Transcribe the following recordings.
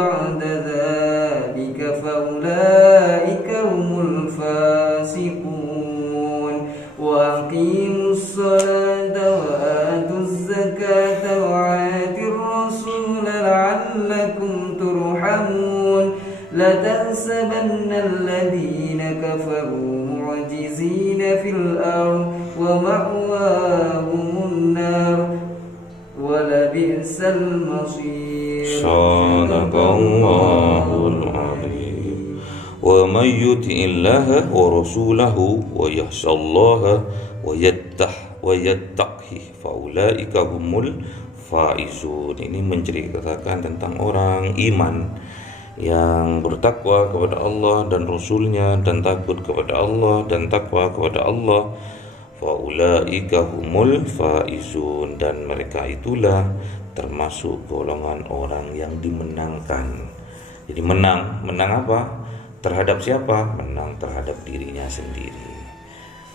بعد ذلك فأولئك هم الفاسقون وأقيموا الصلاة وآتوا الزكاة وعاتوا الرسول لعلكم ترحمون لا تحسبن الذين كفروا معجزين في الأرض ومأواهم النار ولبئس المصير. صدق الله العظيم. ومن يطع الله ورسوله ويخشى الله ويتقه فأولئك humul faizun. Ini menceritakan tentang orang iman yang bertakwa kepada Allah dan Rasulnya, dan takut kepada Allah dan takwa kepada Allah. Faulaika humul faizun, dan mereka itulah termasuk golongan orang yang dimenangkan. Jadi menang apa? Terhadap siapa? Menang terhadap dirinya sendiri.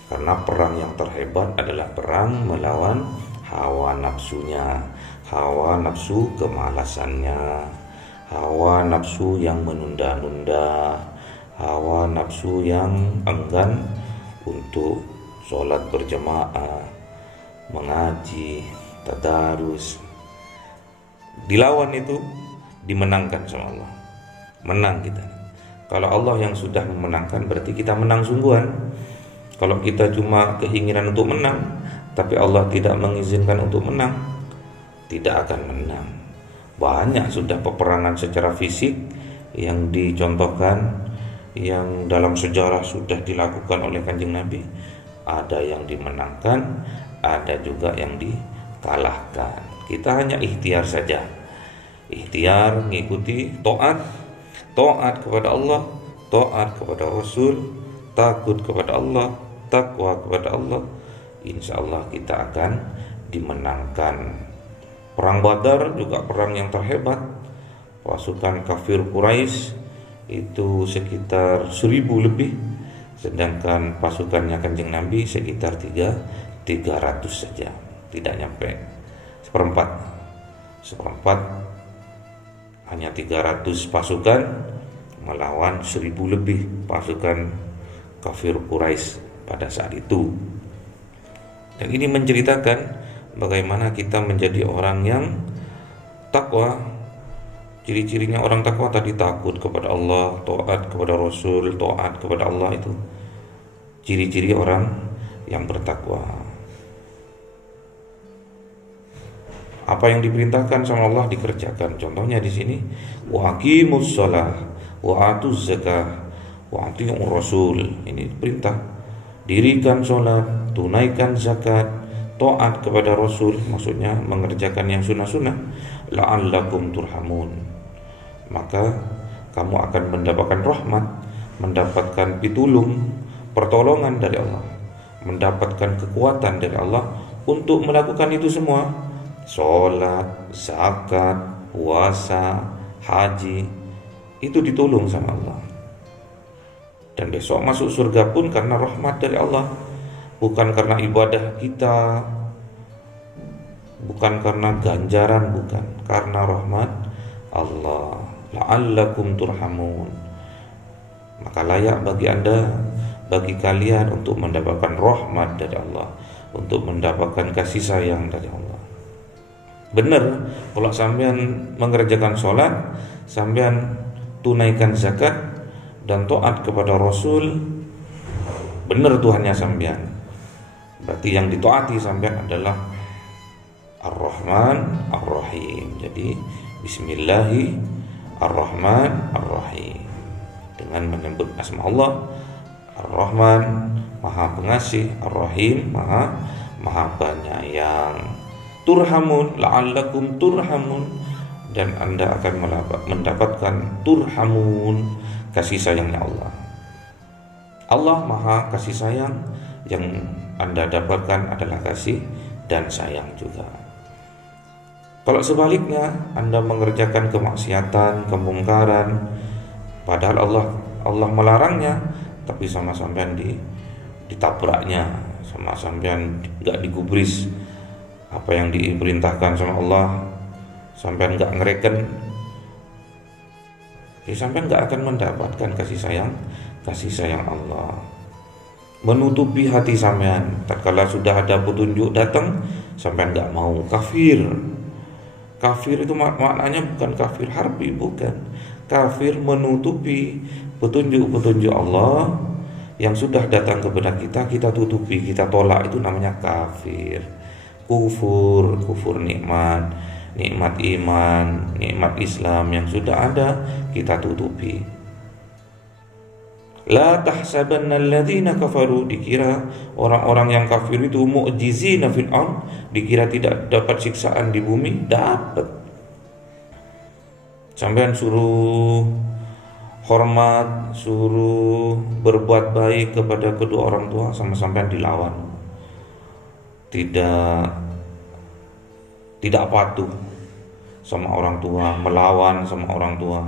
Karena perang yang terhebat adalah perang melawan hawa nafsunya, hawa nafsu kemalasannya, hawa nafsu yang menunda-nunda, hawa nafsu yang enggan untuk sholat berjamaah, mengaji, tadarus. Dilawan itu dimenangkan sama Allah. Menang kita. Kalau Allah yang sudah memenangkan, berarti kita menang sungguhan. Kalau kita cuma keinginan untuk menang, tapi Allah tidak mengizinkan untuk menang, tidak akan menang. Banyak sudah peperangan secara fisik yang dicontohkan, yang dalam sejarah sudah dilakukan oleh Kanjeng Nabi. Ada yang dimenangkan, ada juga yang dikalahkan. Kita hanya ikhtiar saja. Ikhtiar mengikuti taat kepada Allah, taat kepada Rasul, takut kepada Allah, takwa kepada Allah. Insya Allah kita akan dimenangkan. Perang Badar juga perang yang terhebat. Pasukan kafir Quraisy itu sekitar 1000 lebih, sedangkan pasukannya Kanjeng Nabi sekitar 300 saja, tidak nyampe seperempat, hanya 300 pasukan melawan 1000 lebih pasukan kafir Quraisy pada saat itu. Dan ini menceritakan bagaimana kita menjadi orang yang takwa. Ciri-cirinya orang takwa tadi takut kepada Allah, taat kepada Rasul, taat kepada Allah. Itu ciri-ciri orang yang bertakwa. Apa yang diperintahkan sama Allah dikerjakan. Contohnya di sini, wa aqimus shalah wa atuz zakah wa atiiur rasul. Ini perintah. Dirikan sholat, tunaikan zakat, taat kepada Rasul, maksudnya mengerjakan yang sunnah-sunnah. La'allakum turhamun, maka kamu akan mendapatkan rahmat, mendapatkan pitulung, pertolongan dari Allah, mendapatkan kekuatan dari Allah untuk melakukan itu semua. Sholat, zakat, puasa, haji, itu ditolong sama Allah. Dan besok masuk surga pun karena rahmat dari Allah, bukan karena ibadah kita, bukan karena ganjaran, bukan, karena rahmat Allah. La'allakum turhamun. Maka layak bagi Anda, bagi kalian untuk mendapatkan rahmat dari Allah, untuk mendapatkan kasih sayang dari Allah. Benar, kalau sampean mengerjakan sholat, sampean tunaikan zakat dan taat kepada Rasul, benar Tuhannya sampean. Berarti yang ditaati sampean adalah Ar-Rahman Ar-Rahim. Jadi Bismillahirrahmanirrahim, dengan menyebut asma Allah. Ar-Rahman Maha Pengasih, Ar-Rahim Maha Penyayang. Turhamun, la'allakum turhamun, dan Anda akan mendapatkan turhamun, kasih sayangnya Allah. Allah Maha kasih sayang, yang Anda dapatkan adalah kasih dan sayang juga. Kalau sebaliknya Anda mengerjakan kemaksiatan, kemungkaran, padahal Allah melarangnya, tapi sama sampean ditabraknya, sama sampean enggak digubris apa yang diperintahkan sama Allah, sampean enggak ngereken, ya sampean nggak akan mendapatkan kasih sayang Allah. Menutupi hati sampean, tatkala sudah ada petunjuk datang, sampean nggak mau, kafir. Kafir itu maknanya bukan kafir harbi, bukan. Kafir menutupi petunjuk-petunjuk Allah yang sudah datang kepada kita, kita tutupi, kita tolak, itu namanya kafir. Kufur nikmat iman, nikmat Islam yang sudah ada, kita tutupi. La tahsabanna alladzina kafaru, dikira orang-orang yang kafir itu mu'jizina fil ard, dikira tidak dapat siksaan di bumi, dapat. Sampean suruh hormat, suruh berbuat baik kepada kedua orang tua, sama sampean dilawan. Tidak patuh sama orang tua, melawan sama orang tua,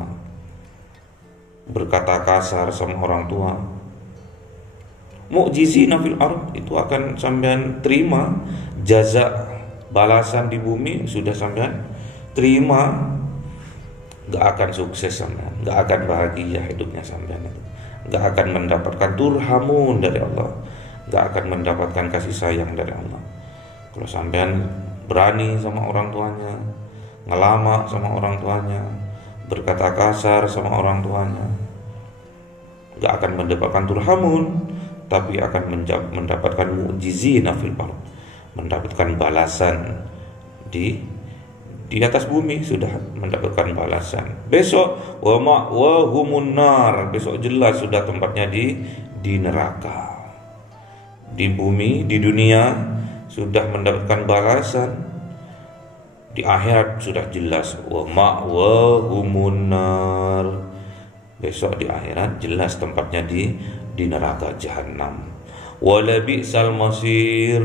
berkata kasar sama orang tua. Mu'jizina fil ard, itu akan sampean terima jaza, balasan di bumi sudah sampean terima. Gak akan sukses sampean, gak akan bahagia hidupnya sampean itu, gak akan mendapatkan turhamun dari Allah, gak akan mendapatkan kasih sayang dari Allah. Kalau sampean berani sama orang tuanya, ngelama sama orang tuanya, berkata kasar sama orang tuanya, gak akan mendapatkan turhamun, tapi akan mendapatkan mu'jizina fil ard, mendapatkan balasan di atas bumi, sudah mendapatkan balasan. Besok wa ma'wahumun nar, besok jelas sudah tempatnya di neraka. Di bumi, di dunia sudah mendapatkan balasan, di akhirat sudah jelas wa ma'wahumun nar, besok di akhirat jelas tempatnya di neraka jahanam. Wala bi'sal masir,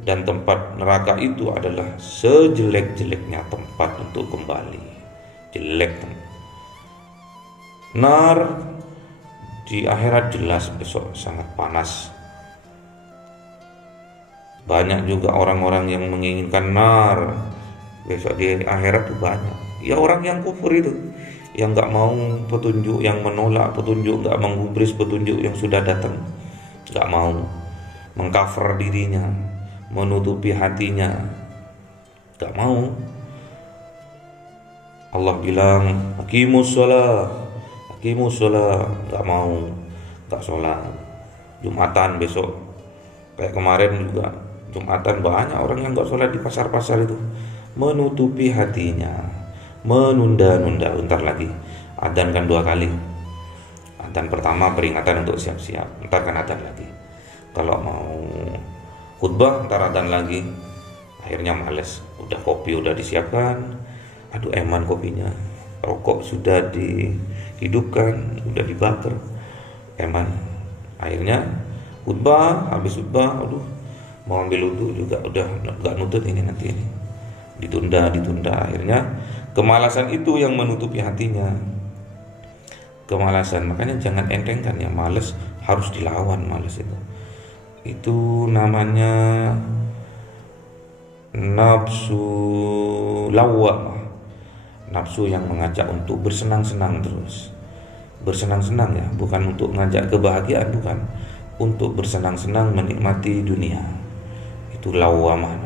dan tempat neraka itu adalah sejelek-jeleknya tempat untuk kembali. Jelek. Nar di akhirat jelas besok sangat panas. Banyak juga orang-orang yang menginginkan nar besok di akhirat itu banyak. Ya orang yang kufur itu, yang gak mau petunjuk, yang menolak petunjuk, gak menggubris petunjuk yang sudah datang, gak mau, mengkafir dirinya, menutupi hatinya, gak mau. Allah bilang aqimus shalah, gak mau, gak sholat. Jumatan besok, kayak kemarin juga Jumatan banyak orang yang gak sholat di pasar-pasar itu, menutupi hatinya, menunda-nunda. Bentar lagi adzan kan 2 kali. Adzan pertama peringatan untuk siap-siap, entar kan adzan lagi. Kalau mau khutbah ntar adzan lagi, akhirnya males. Udah kopi udah disiapkan, aduh eman kopinya, rokok sudah dihidupkan, udah dibakar, eman. Akhirnya khutbah, habis khutbah, aduh mau ambil wudu juga udah gak nutut, ini nanti ini ditunda. Akhirnya kemalasan itu yang menutupi hatinya, kemalasan. Makanya jangan entengkan ya, males harus dilawan. Males itu namanya nafsu lawwamah, nafsu yang mengajak untuk bersenang-senang terus. Bersenang-senang ya, bukan untuk mengajak kebahagiaan, bukan, untuk bersenang-senang menikmati dunia. Itu lawwamah.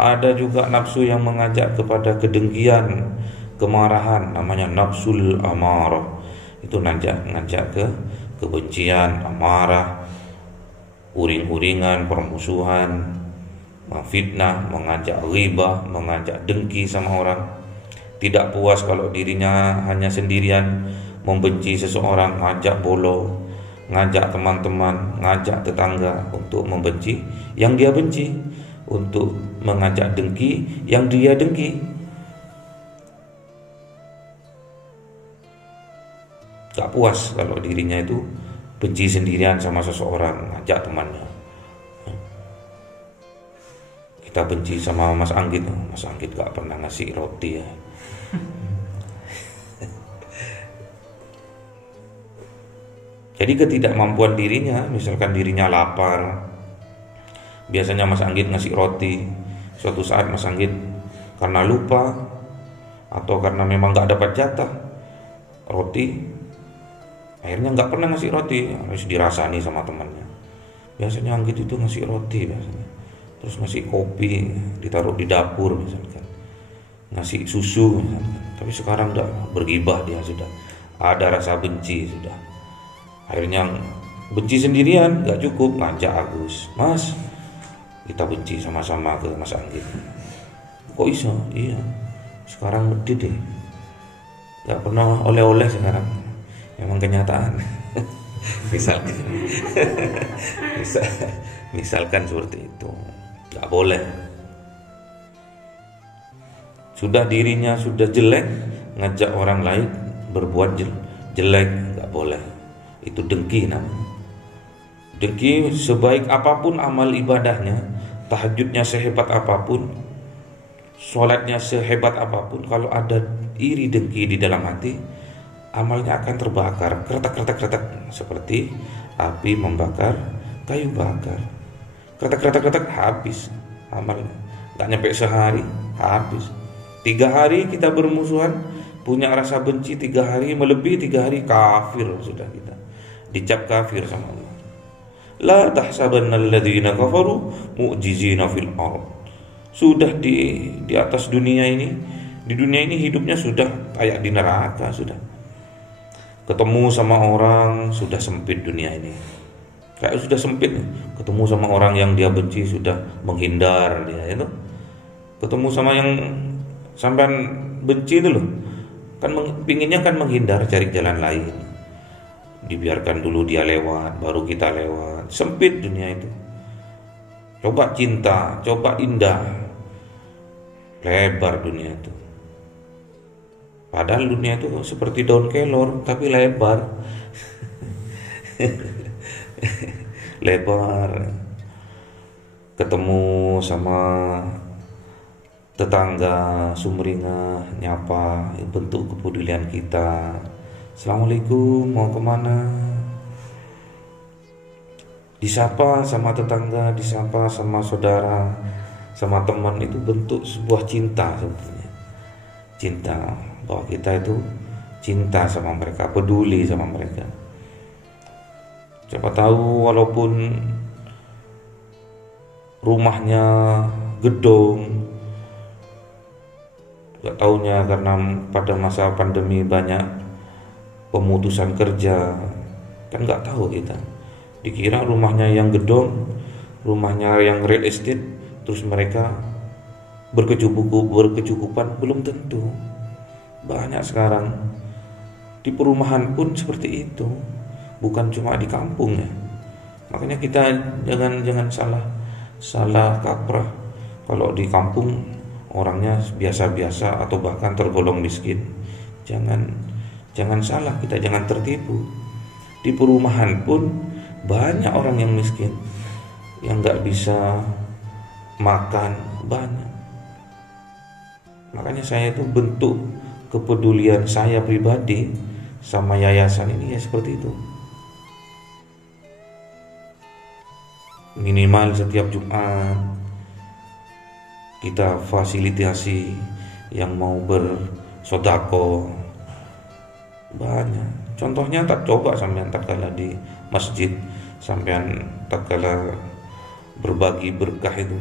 Ada juga nafsu yang mengajak kepada kedengkian, kemarahan, namanya nafsul amarah. Itu ngajak ke kebencian, amarah, uring-uringan, permusuhan, fitnah, mengajak ghibah, mengajak dengki sama orang. Tidak puas kalau dirinya hanya sendirian, membenci seseorang, ngajak bolo, ngajak teman-teman, ngajak tetangga untuk membenci yang dia benci, untuk mengajak dengki yang dia dengki. Gak puas kalau dirinya itu benci sendirian sama seseorang, ngajak temannya. Kita benci sama Mas Anggit gak pernah ngasih roti ya. Jadi ketidakmampuan dirinya, misalkan dirinya lapar, biasanya Mas Anggit ngasih roti. Suatu saat Mas Anggit karena lupa atau karena memang gak dapat jatah, roti, akhirnya nggak pernah ngasih roti, harus dirasani sama temannya. Biasanya Anggit itu ngasih roti biasanya, terus ngasih kopi ditaruh di dapur misalkan, ngasih susu misalkan. Tapi sekarang udah bergibah, dia sudah ada rasa benci sudah. Akhirnya benci sendirian nggak cukup, ngajak Agus, Mas kita benci sama-sama ke Mas Anggit. Kok iso? Iya, sekarang medit deh, nggak pernah oleh-oleh sekarang, emang kenyataan. Misalkan misalkan seperti itu, nggak boleh. Sudah dirinya sudah jelek, ngajak orang lain berbuat jelek, nggak boleh. Itu dengki namanya. Dengki, sebaik apapun amal ibadahnya, tahajudnya sehebat apapun, sholatnya sehebat apapun, kalau ada iri dengki di dalam hati, amalnya akan terbakar, kretek seperti api membakar kayu bakar. Kretek habis amalnya. Gak nyampe sehari habis. 3 hari kita bermusuhan, punya rasa benci 3 hari, melebihi 3 hari kafir sudah kita. Dicap kafir sama Allah. La tahsabanna alladziina kafaru mu'jizina fil ardh. Sudah di atas dunia ini, di dunia ini hidupnya sudah kayak di neraka sudah. Ketemu sama orang sudah sempit dunia ini. Kayak sudah sempit. Ketemu sama orang yang dia benci sudah menghindar dia itu. Ketemu sama yang sampean benci itu loh, kan pinginnya kan menghindar, cari jalan lain. Dibiarkan dulu dia lewat, baru kita lewat. Sempit dunia itu. Coba cinta, coba indah, lebar dunia itu. Padahal dunia itu seperti daun kelor, tapi lebar. Lebar. Ketemu sama tetangga sumringah, nyapa, bentuk kepedulian kita. Assalamualaikum, mau kemana? Disapa sama tetangga, disapa sama saudara, sama teman, itu bentuk sebuah cinta sebetulnya. Cinta, bahwa kita itu cinta sama mereka, peduli sama mereka. Siapa tahu walaupun rumahnya gedung, gak taunya karena pada masa pandemi banyak pemutusan kerja, kan gak tahu kita. Dikira rumahnya yang gedung, rumahnya yang real estate, terus mereka berkecukupan, belum tentu. Banyak sekarang di perumahan pun seperti itu, bukan cuma di kampung ya. Makanya kita jangan salah kaprah. Kalau di kampung orangnya biasa-biasa atau bahkan tergolong miskin, jangan salah, kita jangan tertipu. Di perumahan pun banyak orang yang miskin, yang nggak bisa makan, banyak. Makanya saya itu bentuk kepedulian saya pribadi sama yayasan ini ya seperti itu. Minimal setiap Jumat kita fasilitasi yang mau bersodako banyak. Contohnya tak coba sampean tak kala di masjid, sampean tak kala berbagi berkah itu,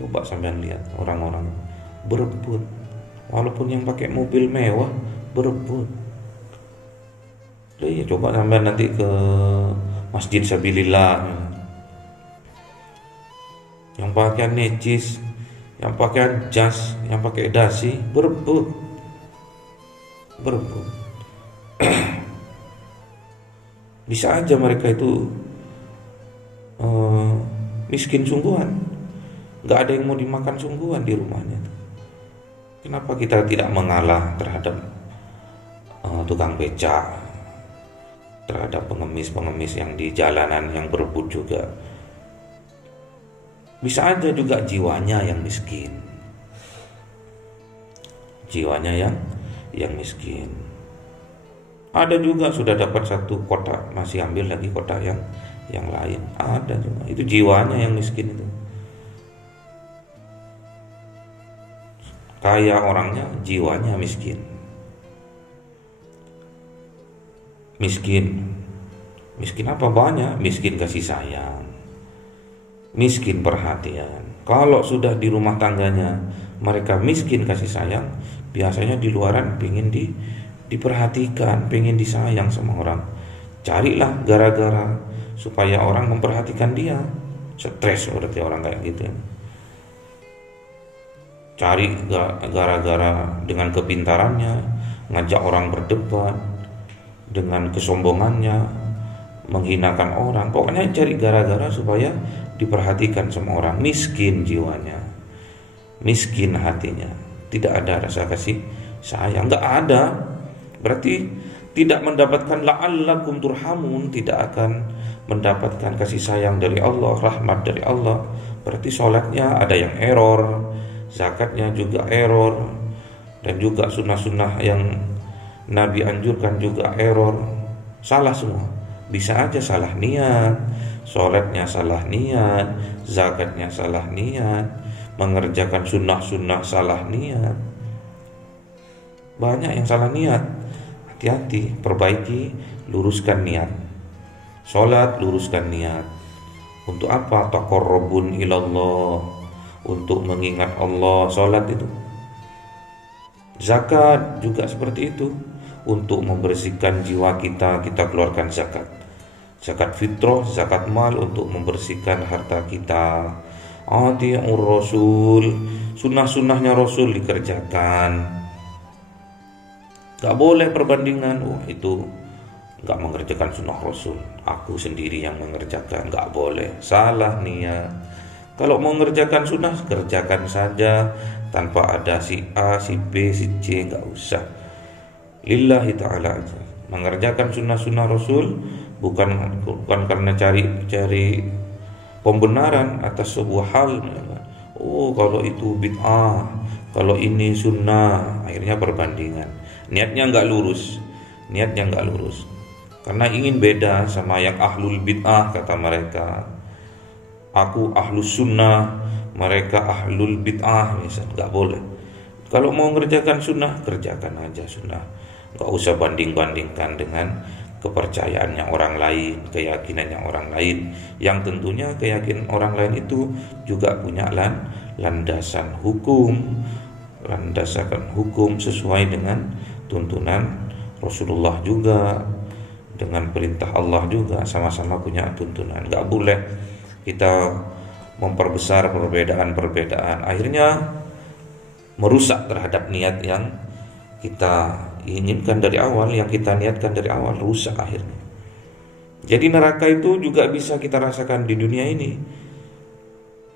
coba sampean lihat orang-orang berebut, walaupun yang pakai mobil mewah berebut. Ya coba sampean nanti ke masjid Sabilillah, yang pakaian necis, yang pakaian jas, yang pakai dasi, berebut. Bisa aja mereka itu miskin sungguhan, nggak ada yang mau dimakan sungguhan di rumahnya. Kenapa kita tidak mengalah terhadap tukang becak, terhadap pengemis yang di jalanan yang berebut juga? Bisa aja juga jiwanya yang miskin, yang miskin. Ada juga sudah dapat satu kotak, masih ambil lagi kotak yang lain. Ada juga, itu jiwanya yang miskin itu. Kaya orangnya, jiwanya miskin. miskin. Miskin apa? Banyak. Miskin kasih sayang, miskin perhatian. Kalau sudah di rumah tangganya mereka miskin kasih sayang, biasanya di luaran pengen diperhatikan, pengen disayang sama orang. Carilah gara-gara supaya orang memperhatikan dia. Stres berarti orang kayak gitu. Cari gara-gara dengan kepintarannya, ngajak orang berdebat, dengan kesombongannya, menghinakan orang. Pokoknya cari gara-gara supaya diperhatikan sama orang. Miskin jiwanya, miskin hatinya, tidak ada rasa kasih sayang, nggak ada. Berarti tidak mendapatkan la'allakum turhamun, tidak akan mendapatkan kasih sayang dari Allah, rahmat dari Allah. Berarti sholatnya ada yang error, zakatnya juga error, dan juga sunnah-sunnah yang Nabi anjurkan juga error, salah semua. Bisa aja salah niat, sholatnya salah niat, zakatnya salah niat, mengerjakan sunnah-sunnah salah niat. Banyak yang salah niat. Hati-hati, perbaiki, luruskan niat. Sholat, luruskan niat. Untuk apa? Taqarrubun ilallah, untuk mengingat Allah. Sholat itu. Zakat juga seperti itu, untuk membersihkan jiwa kita, kita keluarkan zakat. Zakat fitrah, zakat mal, untuk membersihkan harta kita. Ati'ur Rasul, sunnah-sunnahnya Rasul dikerjakan. Gak boleh perbandingan, itu gak mengerjakan sunnah Rasul, aku sendiri yang mengerjakan. Gak boleh, salah niat. Kalau mau mengerjakan sunnah, kerjakan saja tanpa ada si A, si B, si C, gak usah. Lillahi ta'ala aja. Mengerjakan sunnah-sunnah Rasul bukan karena cari pembenaran atas sebuah hal. Oh, kalau itu bid'ah, kalau ini sunnah, akhirnya perbandingan. Niatnya nggak lurus, karena ingin beda sama yang ahlul bid'ah, kata mereka. Aku ahlus sunnah, mereka ahlul bid'ah, misalnya. Nggak boleh. Kalau mau mengerjakan sunnah, kerjakan aja sunnah. Nggak usah banding-bandingkan dengan kepercayaannya orang lain, keyakinannya orang lain, yang tentunya keyakinan orang lain itu juga punya landasan hukum, sesuai dengan tuntunan Rasulullah juga, dengan perintah Allah juga, sama-sama punya tuntunan. Nggak boleh kita memperbesar perbedaan-perbedaan, akhirnya merusak terhadap niat yang kita inginkan dari awal, yang kita niatkan dari awal, rusak akhirnya. Jadi neraka itu juga bisa kita rasakan di dunia ini.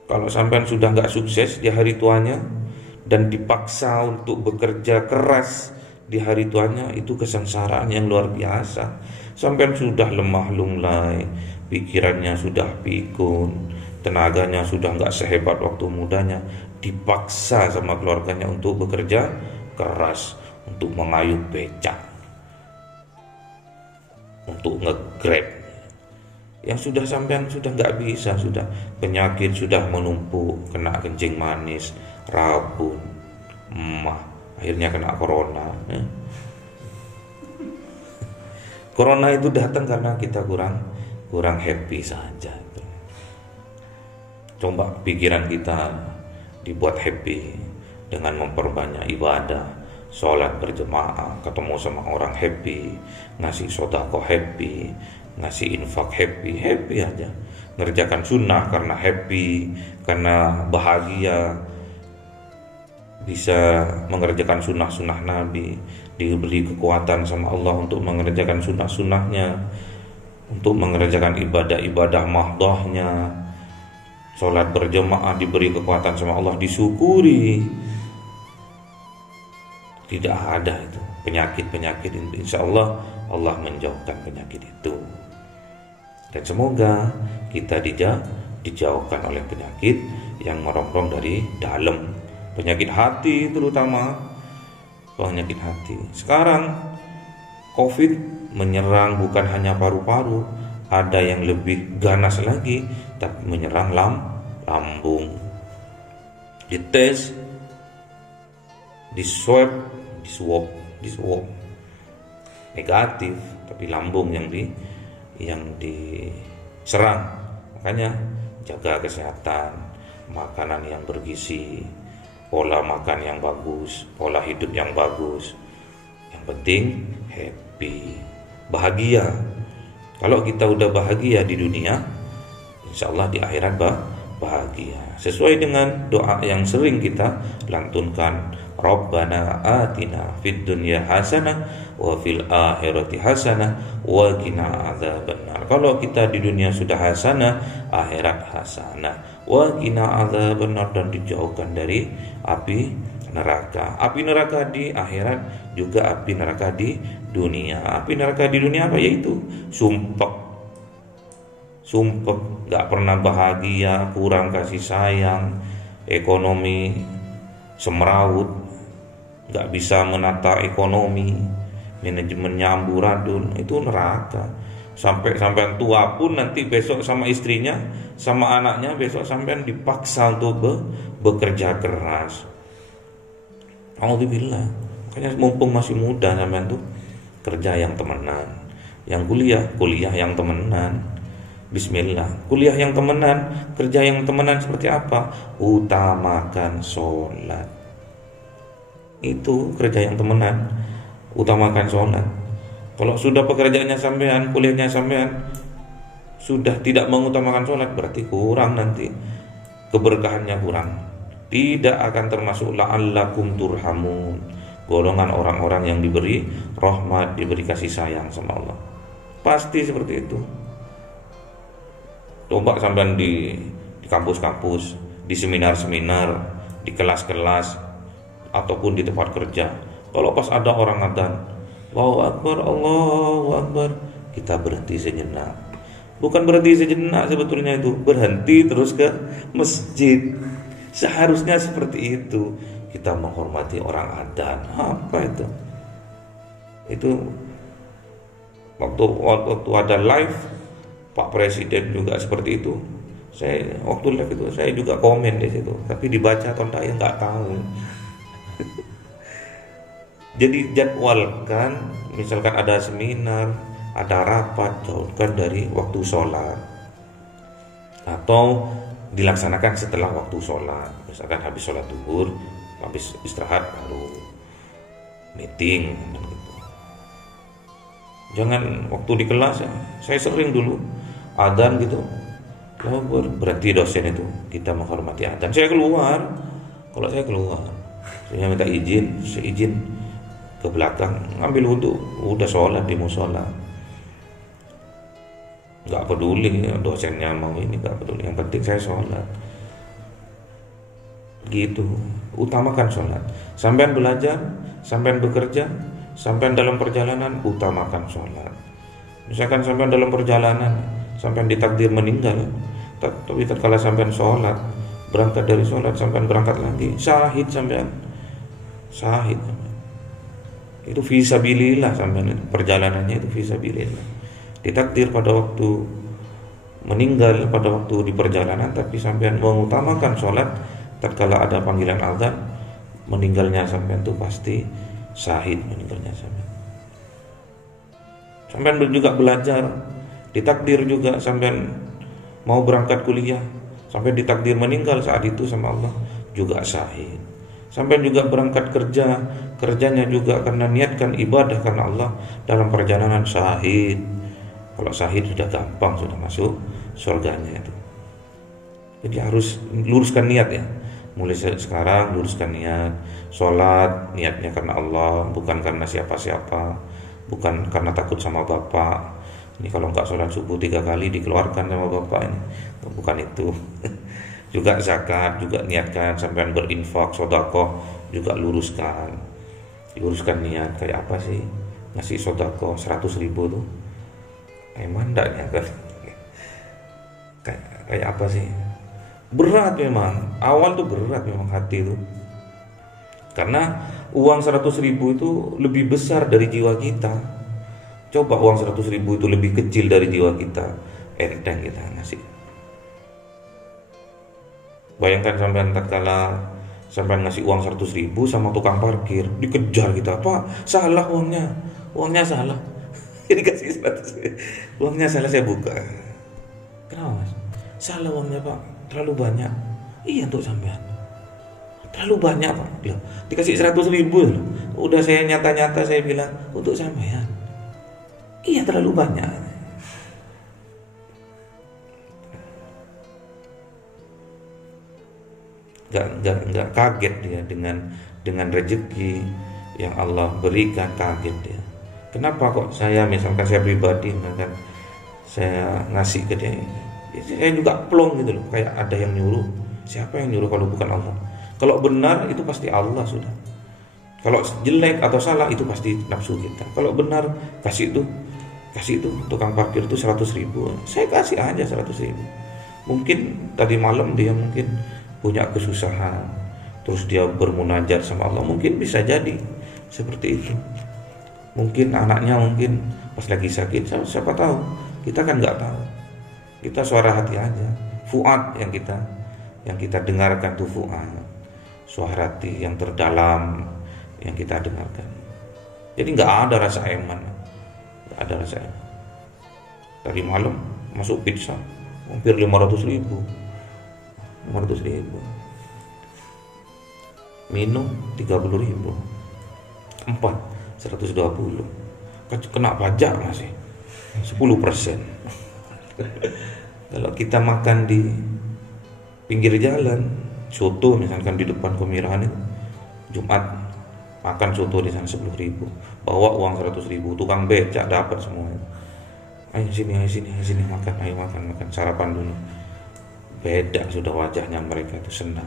Kalau sampai sudah nggak sukses di hari tuanya dan dipaksa untuk bekerja keras di hari tuanya, itu kesengsaraan yang luar biasa. Sampai sudah lemah lunglai, pikirannya sudah pikun, tenaganya sudah nggak sehebat waktu mudanya, dipaksa sama keluarganya untuk bekerja keras, untuk mengayuh becak, untuk nge-grab. Yang sudah sampean sudah nggak bisa, sudah penyakit sudah menumpuk, kena kencing manis, rabun, emah, akhirnya kena corona. Corona itu datang karena kita kurang happy saja. Coba pikiran kita dibuat happy dengan memperbanyak ibadah, sholat berjemaah, ketemu sama orang happy, ngasih sedekah happy, ngasih infak happy aja. Ngerjakan sunnah karena happy, karena bahagia, bisa mengerjakan sunnah-sunnah Nabi, diberi kekuatan sama Allah untuk mengerjakan sunnah-sunnahnya, untuk mengerjakan ibadah-ibadah mahdahnya, sholat berjemaah diberi kekuatan sama Allah, disyukuri. Tidak ada itu penyakit-penyakit, insya Allah Allah menjauhkan penyakit itu. Dan semoga kita dijauhkan oleh penyakit yang merongrong dari dalam, penyakit hati terutama, penyakit hati. Sekarang COVID menyerang bukan hanya paru-paru, ada yang lebih ganas lagi, tapi menyerang lambung. Dites, diswab, negatif, tapi lambung yang diserang. Makanya jaga kesehatan, makanan yang bergizi, pola makan yang bagus, pola hidup yang bagus. Yang penting happy, bahagia. Kalau kita udah bahagia di dunia, insya Allah di akhirat bahagia. Sesuai dengan doa yang sering kita lantunkan, Rabbana atina fid dunya hasanah wa fil akhirati hasanah wa qina adzabannar. Kalau kita di dunia sudah hasanah, akhirat hasanah, wa qina adzabannar, dan dijauhkan dari api neraka. Api neraka di akhirat juga api neraka di dunia. Api neraka di dunia apa? Yaitu sumpek, gak pernah bahagia, kurang kasih sayang, ekonomi semeraut, gak bisa menata ekonomi, manajemennya amburadul. Itu neraka. Sampai tua pun nanti besok sama istrinya, sama anaknya besok sampai dipaksa untuk bekerja keras. Alhamdulillah. Makanya mumpung masih muda sampean tuh kerja yang temenan, yang kuliah yang temenan. Bismillah, kuliah yang temenan, kerja yang temenan seperti apa? Utamakan sholat. Itu kerja yang temenan, utamakan sholat. Kalau sudah pekerjaannya sampean, kuliahnya sampean sudah tidak mengutamakan sholat, berarti kurang, nanti keberkahannya kurang. Tidak akan termasuk la'allakum turhamun, golongan orang-orang yang diberi rahmat, diberi kasih sayang sama Allah. Pasti seperti itu. Coba sampean di kampus-kampus, di seminar-seminar, di kelas-kelas, ataupun di tempat kerja. Kalau pas ada orang adzan, Allahu Akbar, kita berhenti sejenak. Bukan berhenti sejenak sebetulnya, itu berhenti terus ke masjid. Seharusnya seperti itu. Kita menghormati orang adzan. Apa itu? Itu waktu ada live, Pak Presiden juga seperti itu. Saya waktu live itu saya juga komen di situ, tapi dibaca atau enggak ya nggak tahu. Jadi jadwalkan, misalkan ada seminar, ada rapat, jauhkan dari waktu sholat, atau dilaksanakan setelah waktu sholat. Misalkan habis sholat zuhur, habis istirahat baru meeting gitu. Jangan waktu di kelas ya. Saya sering dulu adzan gitu, berarti dosen itu kita menghormati adzan. Saya keluar, saya minta izin, ke belakang ngambil wudhu, udah sholat di musola. Gak peduli dosennya mau ini, gak peduli, yang penting saya sholat. Gitu, utamakan sholat. Sampean belajar, sampean bekerja, sampean dalam perjalanan, utamakan sholat. Misalkan sampean dalam perjalanan, sampean ditakdir meninggal, tapi tatkala sampean sholat, berangkat dari sholat, sampean berangkat lagi, syahid sampean. Itu fisabilillah sampean, perjalanannya itu fisabilillah. Ditakdir pada waktu meninggal, pada waktu di perjalanan, tapi sampean mengutamakan sholat, tatkala ada panggilan azan, meninggalnya sampean itu pasti syahid meninggalnya sampean. Sampean juga belajar, ditakdir juga sampean mau berangkat kuliah, sampai ditakdir meninggal saat itu sama Allah, juga syahid. Sampai juga berangkat kerja, kerjanya juga karena niatkan ibadah karena Allah, dalam perjalanan syahid. Kalau syahid sudah gampang, sudah masuk surganya itu. Jadi harus luruskan niat ya. Mulai sekarang luruskan niat. Sholat niatnya karena Allah, bukan karena siapa-siapa, bukan karena takut sama bapak. Ini kalau enggak sholat subuh 3 kali dikeluarkan sama bapak ini, bukan itu. Juga zakat juga niatkan, sampean berinfak, sedekah juga luruskan niat. Kayak apa sih ngasih sedekah 100.000 tuh? Emang enggak ya kan? Kayak apa sih? Berat memang. Awal tuh berat memang hati itu. Karena uang 100.000 itu lebih besar dari jiwa kita. Coba uang 100.000 itu lebih kecil dari jiwa kita, enteng kita ngasih. Bayangkan sampean tatkala sampean ngasih uang 100.000 sama tukang parkir, dikejar kita, "Pak, salah uangnya." uangnya salah. Dikasih 100. Uangnya salah, saya buka. Kenapa mas? Salah uangnya pak, terlalu banyak. Iya untuk sampean. Terlalu banyak pak. Loh, dikasih 100.000 loh. Udah saya nyata-nyata saya bilang untuk sampean. Iya terlalu banyak. Nggak kaget dia dengan rezeki yang Allah berikan, kaget dia. Kenapa kok saya misalkan saya pribadi misalkan saya ngasih ke dia, saya juga plong gitu loh, kayak ada yang nyuruh. Siapa yang nyuruh kalau bukan Allah? Kalau benar itu pasti Allah sudah. Kalau jelek atau salah itu pasti nafsu kita. Kalau benar kasih itu tukang parkir itu 100.000, saya kasih aja 100.000. Mungkin tadi malam dia mungkin punya kesusahan, terus dia bermunajat sama Allah, mungkin bisa jadi seperti itu. Mungkin anaknya mungkin pas lagi sakit, siapa tahu, kita kan nggak tahu. Kita suara hati aja, fuad yang kita dengarkan tuh fuad, suara hati yang terdalam yang kita dengarkan. Jadi nggak ada rasa eman, nggak ada rasa eman. Tadi malam masuk pizza hampir 500.000. Minum 30.000. 120. Kena pajak masih 10%. Kalau kita makan di pinggir jalan, soto misalkan di depan Kemirahan itu, Jumat makan soto di sana 10.000, bawa uang 100.000, tukang becak dapat semua. Ayo sini makan, ayo makan sarapan dulu. Beda sudah wajahnya mereka itu senang.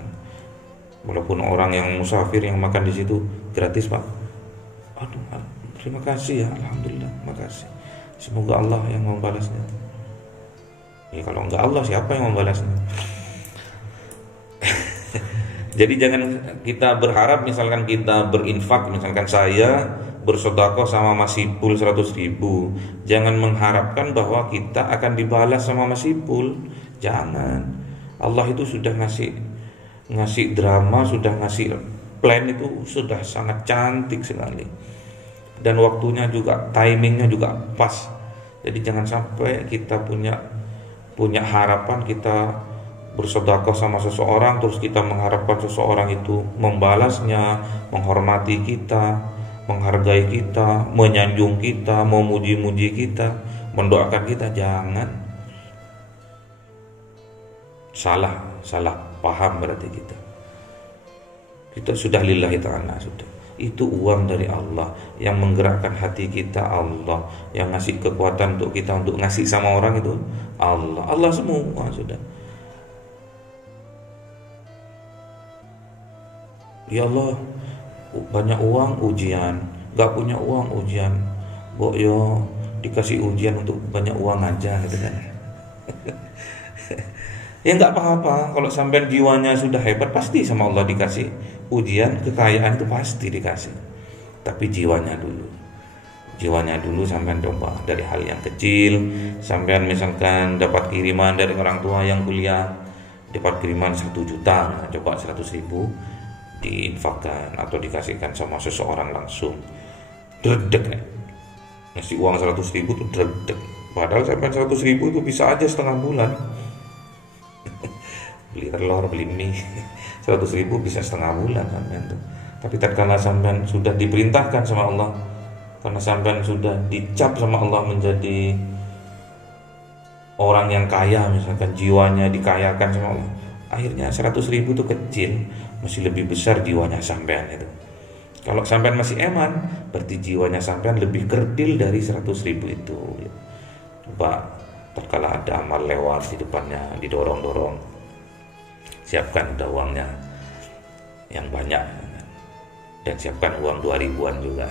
Walaupun orang yang musafir yang makan di situ gratis pak. Aduh, terima kasih ya, alhamdulillah, makasih. Semoga Allah yang membalasnya. Ya kalau enggak Allah siapa yang membalasnya? Jadi jangan kita berharap misalkan kita berinfak, misalkan saya bersedekah sama Mas Ipul 100.000, jangan mengharapkan bahwa kita akan dibalas sama Mas Ipul. Jangan. Allah itu sudah ngasih drama, sudah ngasih plan itu sudah sangat cantik sekali. Dan waktunya juga, timingnya juga pas. Jadi jangan sampai kita punya harapan kita bersedekah sama seseorang terus kita mengharapkan seseorang itu membalasnya, menghormati kita, menghargai kita, menyanjung kita, memuji-muji kita, mendoakan kita. Jangan. Salah paham berarti kita sudah lillahi ta'ala, sudah itu uang dari Allah yang menggerakkan hati kita, Allah yang ngasih kekuatan untuk kita untuk ngasih sama orang itu Allah semua sudah. Ya Allah, banyak uang ujian, gak punya uang ujian, yo dikasih ujian untuk banyak uang aja gitu kan. Ya nggak apa-apa, kalau sampai jiwanya sudah hebat pasti sama Allah dikasih ujian, kekayaan itu pasti dikasih. Tapi jiwanya dulu sampai coba dari hal yang kecil. Sampai misalkan dapat kiriman dari orang tua yang kuliah, dapat kiriman 1 juta, coba 100.000 diinfakkan atau dikasihkan sama seseorang langsung, dredeg nih. Ngasih uang 100.000 tuh dredeg. Padahal sampai 100.000 itu bisa aja setengah bulan. Beli telur, beli mie 100.000 bisa setengah bulan sampean tuh. Tapi tatkala sampean sudah diperintahkan sama Allah, karena sampean sudah dicap sama Allah menjadi orang yang kaya, misalkan jiwanya dikayakan sama Allah, akhirnya 100.000 itu kecil, masih lebih besar jiwanya sampean itu. Kalau sampean masih eman, berarti jiwanya sampean lebih kerdil dari 100.000 itu. Coba tatkala ada amal lewat di depannya, didorong-dorong, siapkan udah uangnya yang banyak dan siapkan uang 2.000-an juga.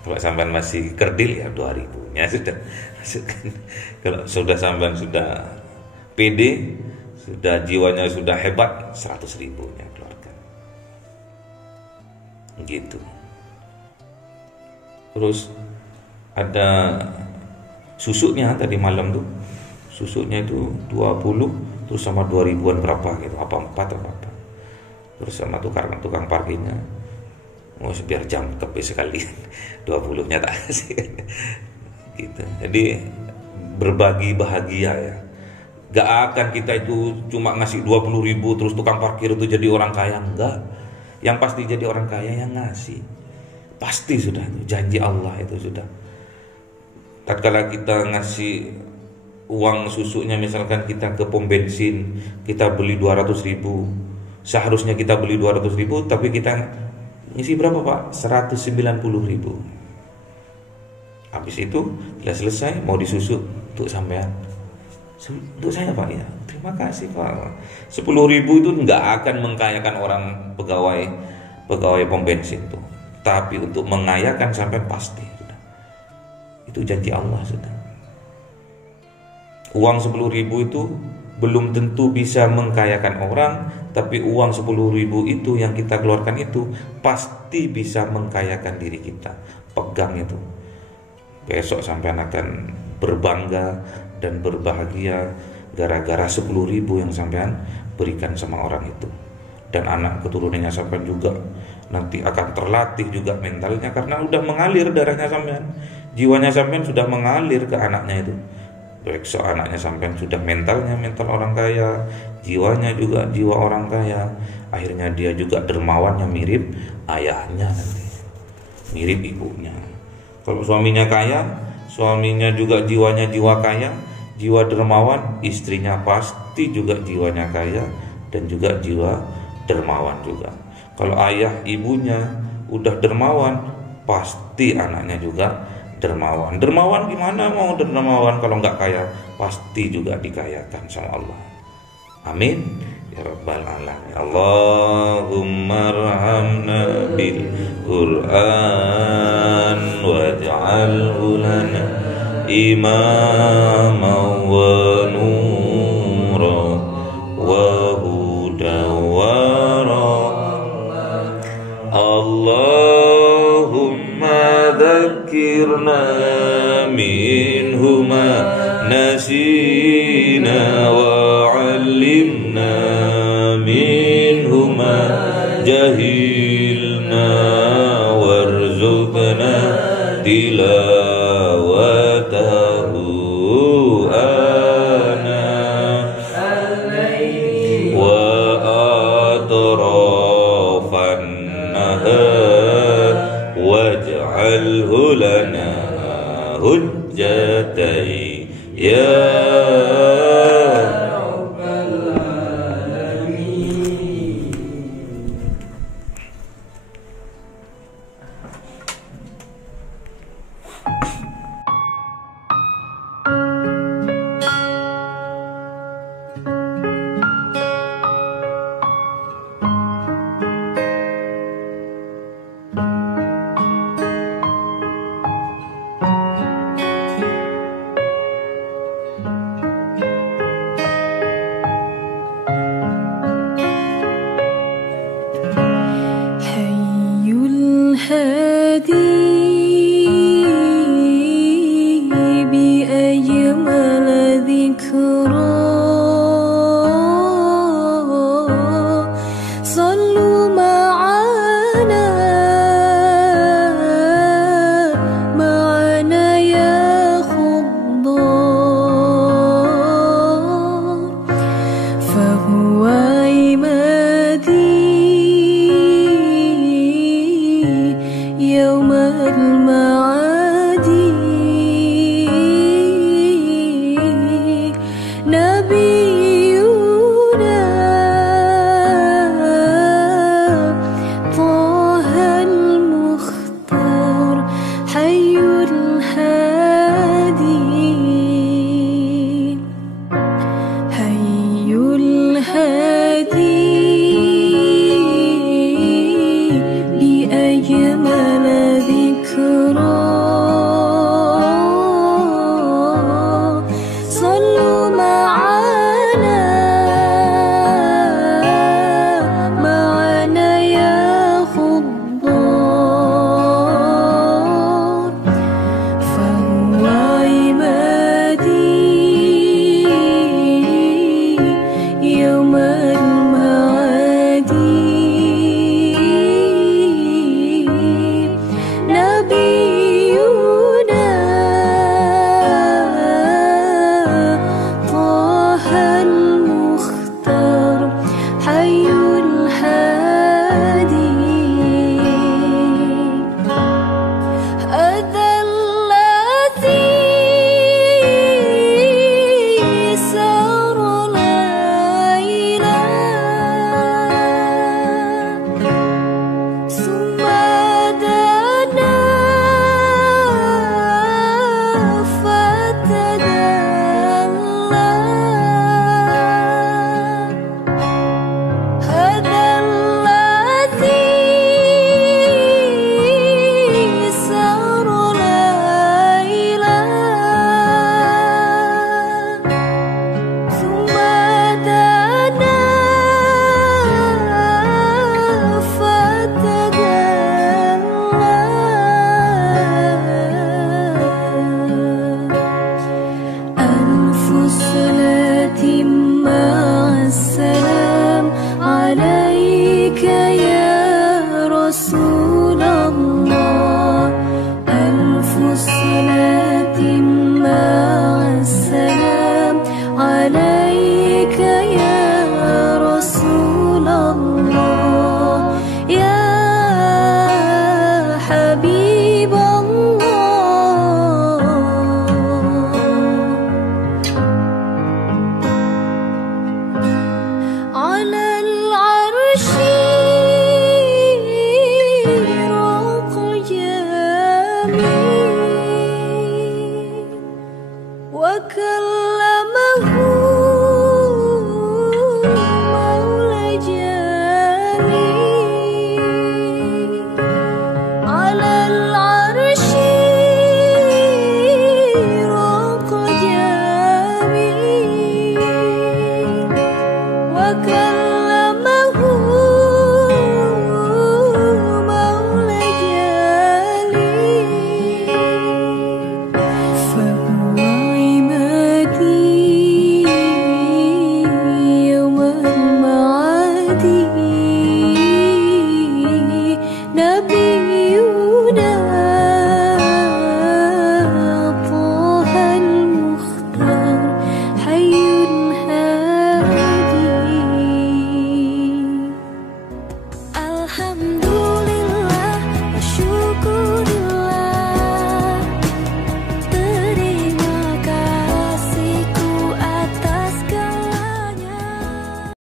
Kalau sampean masih kerdil ya 2.000-nya sudah. Kalau sudah sampean sudah pede, sudah jiwanya sudah hebat, 100.000-nya keluarkan. Gitu. Terus ada susuknya tadi malam tuh. Susuknya itu 20 terus sama 2.000-an berapa gitu, apa 4 atau apa. Terus sama tukang parkirnya biar jam kepe sekali 20-nya tak kasih gitu. Jadi berbagi bahagia ya. Gak akan kita itu cuma ngasih 20.000 terus tukang parkir itu jadi orang kaya, enggak. Yang pasti jadi orang kaya yang ngasih. Pasti sudah, janji Allah itu sudah. Tatkala kita ngasih uang susunya, misalkan kita ke pom bensin, kita beli 200.000, seharusnya kita beli 200.000, tapi kita ngisi berapa Pak? 190.000. Habis itu sudah selesai, mau disusu untuk sampean, untuk saya Pak, ya terima kasih Pak. 10.000 itu nggak akan mengkayakan orang pegawai pom bensin tuh, tapi untuk mengayakan sampean pasti sudah. Itu janji Allah sudah. Uang 10.000 itu belum tentu bisa mengkayakan orang, tapi uang 10.000 itu yang kita keluarkan itu pasti bisa mengkayakan diri kita. Pegang itu. Besok sampean akan berbangga dan berbahagia gara-gara 10.000 yang sampean berikan sama orang itu. Dan anak keturunannya sampean juga nanti akan terlatih juga mentalnya, karena udah mengalir darahnya sampean, jiwanya sampean sudah mengalir ke anaknya itu. Besok anaknya sampean sudah mentalnya mental orang kaya, jiwanya juga jiwa orang kaya. Akhirnya dia juga dermawannya mirip ayahnya nanti, mirip ibunya. Kalau suaminya kaya, suaminya juga jiwanya jiwa kaya, jiwa dermawan, istrinya pasti juga jiwanya kaya dan juga jiwa dermawan juga. Kalau ayah ibunya udah dermawan, pasti anaknya juga dermawan. Dermawan gimana mau dermawan kalau nggak kaya? Pasti juga dikayakan sama Allah. Amin ya rabbal alamin. Allahumma arhamna bil Qur'an waj'alhu lana imaman wa nura wa hudan wa Allahumma dzakirna minhuma nasina wa 'allimna minhuma jahilna warzuqna tilawatahu ana wa atrafan nahar waj'alhu lana hujjatai ya الهادي